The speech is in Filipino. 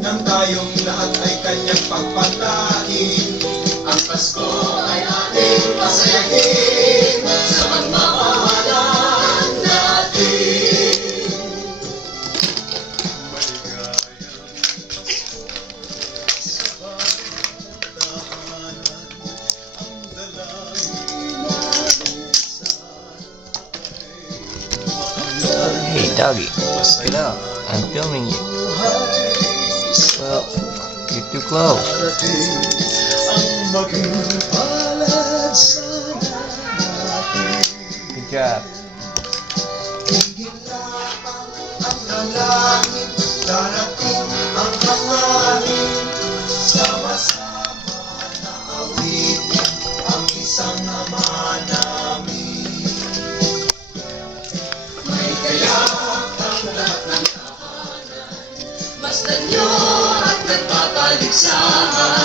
nang tayong lahat ay kanyang pagpalain. Ang Pasko ay ating pasayahin sa pagmamahalan natin. Maligayang Pasko sa bawat tahanan, ang dalangin natin sana ay Hey, doggy, get up. I'm filming you. Well, you're too close. Good job. Darating ang hangarin, sama-sama na awitin ang isang ama namin. May kaya't ang lahat ng tahanan, masdan nyo at nagpapaligsahan.